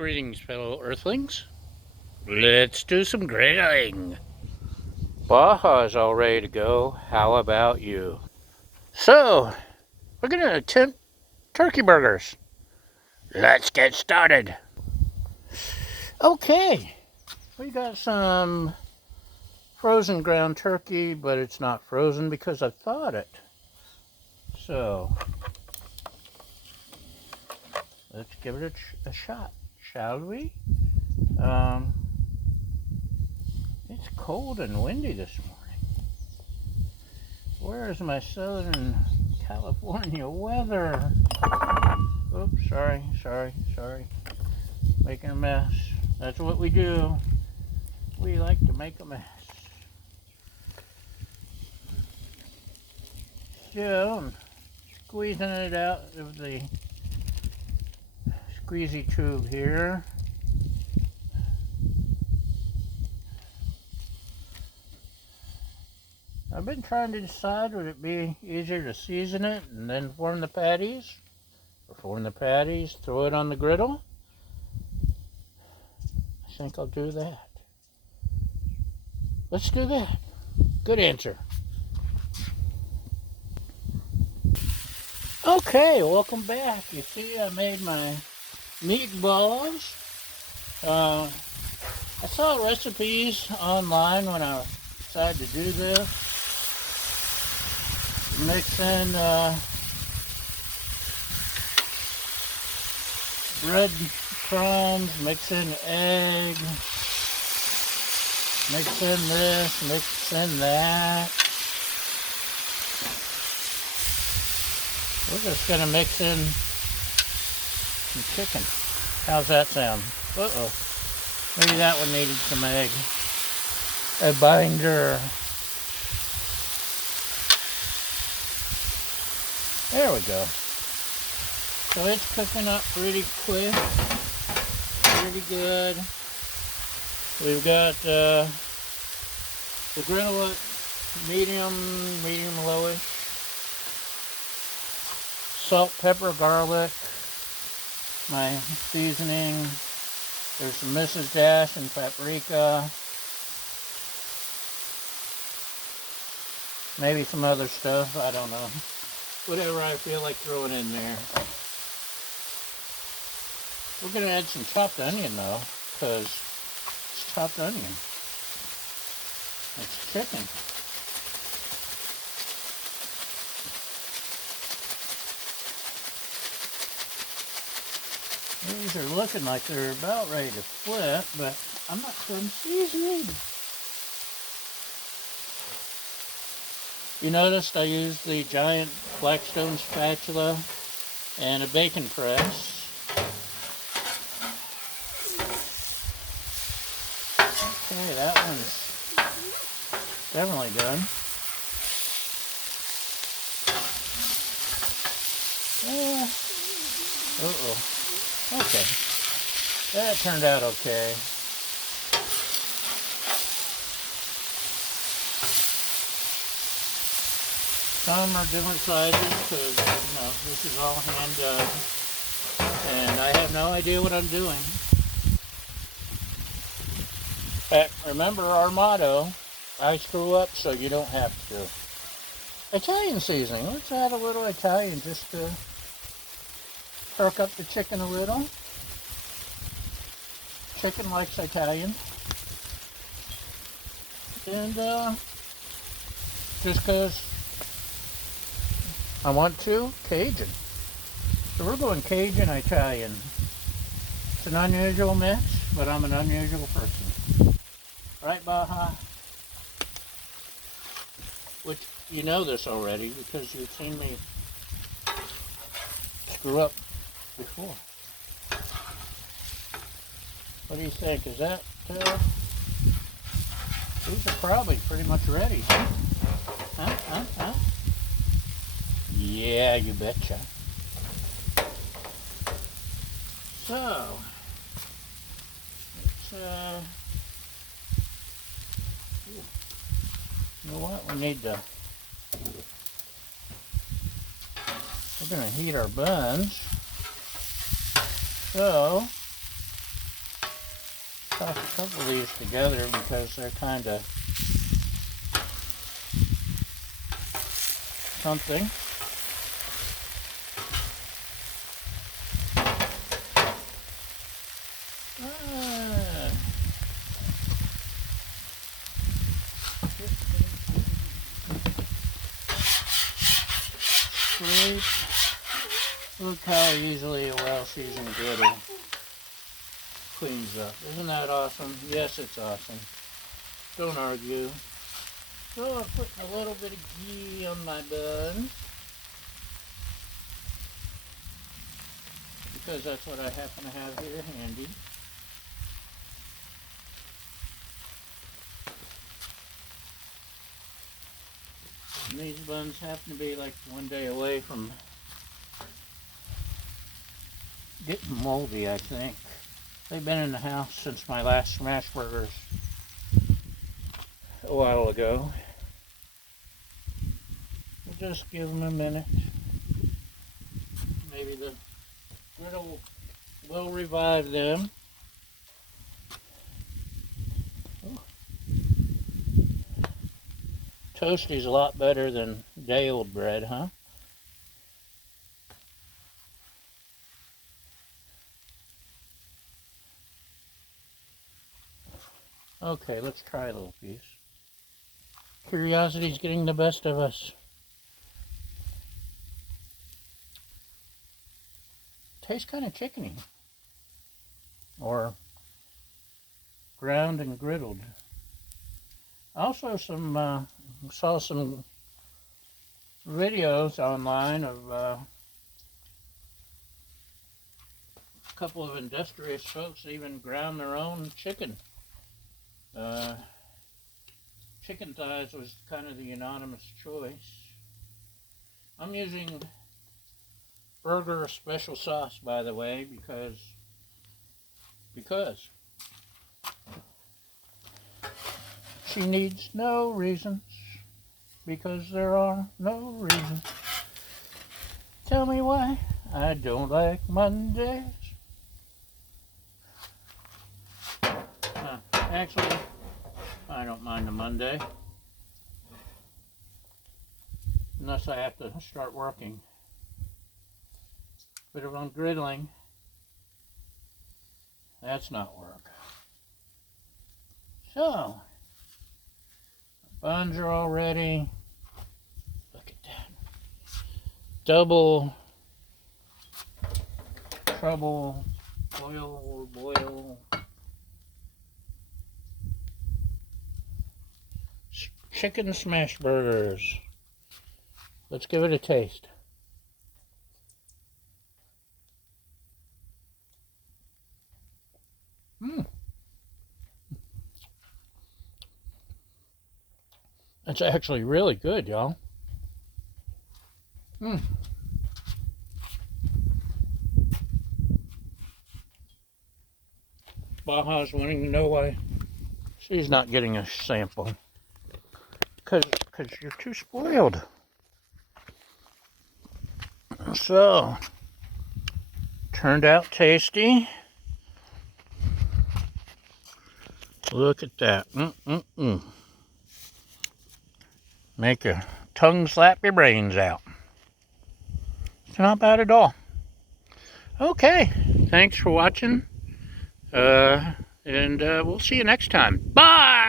Greetings, fellow Earthlings. Let's do some griddling. Baja's all ready to go. How about you? So, we're going to attempt turkey burgers. Let's get started. Okay, we got some frozen ground turkey, but it's not frozen because I thawed it. So, let's give it a shot, shall we? It's cold and windy this morning. Where is my Southern California weather? Oops, sorry. Making a mess. That's what we do. We like to make a mess. So, I'm squeezing it out of the squeezy tube here. I've been trying to decide, would it be easier to season it and then form the patties? Or form the patties, throw it on the griddle? I think I'll do that. Let's do that. Good answer. Okay, welcome back. You see, I made my meatballs. I saw recipes online when I decided to do this. Mix in bread crumbs, mix in egg, mix in this, mix in that. We're just going to mix in some chicken. How's that sound? Uh-oh. Maybe that one needed some egg. A binder. There we go. So it's cooking up pretty quick. Pretty good. We've got the griddle at medium lowish. Salt, pepper, garlic. My seasoning. There's some Mrs. Dash and paprika. Maybe some other stuff, I don't know. Whatever I feel like throwing in there. We're going to add some chopped onion though, because it's chopped onion. It's chicken. These are looking like they're about ready to flip, but I'm not done seasoning. You noticed I used the giant Blackstone spatula and a bacon press. Okay, that one's definitely done. Okay. That turned out okay. Some are different sizes because, this is all hand done. And I have no idea what I'm doing. But remember our motto, I screw up so you don't have to. Italian seasoning. Let's add a little Italian just to perk up the chicken a little. Chicken likes Italian. And just because I want to, Cajun. So we're going Cajun Italian. It's an unusual mix, but I'm an unusual person. Right, Baja? Which, you know this already because you've seen me screw up before. What do you think? Is that, these are probably pretty much ready, huh? Huh? Yeah, you betcha. So, let's, you know what? We need to, we're going to heat our buns. So, toss a couple of these together because they're kind of something. Great. Look how easily a well-seasoned griddle cleans up. Isn't that awesome? Yes, it's awesome. Don't argue. So I'm putting a little bit of ghee on my bun, because that's what I happen to have here handy. And these buns happen to be like one day away from getting moldy, I think. They've been in the house since my last smash burgers a while ago. We'll just give them a minute. Maybe the griddle will revive them. Toasty's a lot better than day-old bread, huh? Okay, let's try a little piece. Curiosity's getting the best of us. Tastes kind of chickeny. Or ground and griddled. Also saw some videos online of a couple of industrious folks even ground their own chicken. Chicken thighs was kind of the unanimous choice. I'm using burger special sauce, by the way, because she needs no reasons, because there are no reasons. Tell me why I don't like Mondays. Actually, I don't mind a Monday, unless I have to start working. But if I'm griddling, that's not work. So, buns are all ready. Look at that. Double trouble, boil. Chicken smash burgers. Let's give it a taste. That's actually really good, y'all. Baja's wanting to know why she's not getting a sample. Because you're too spoiled. So, turned out tasty. Look at that. Make your tongue slap your brains out. It's not bad at all. Okay, thanks for watching. And we'll see you next time. Bye!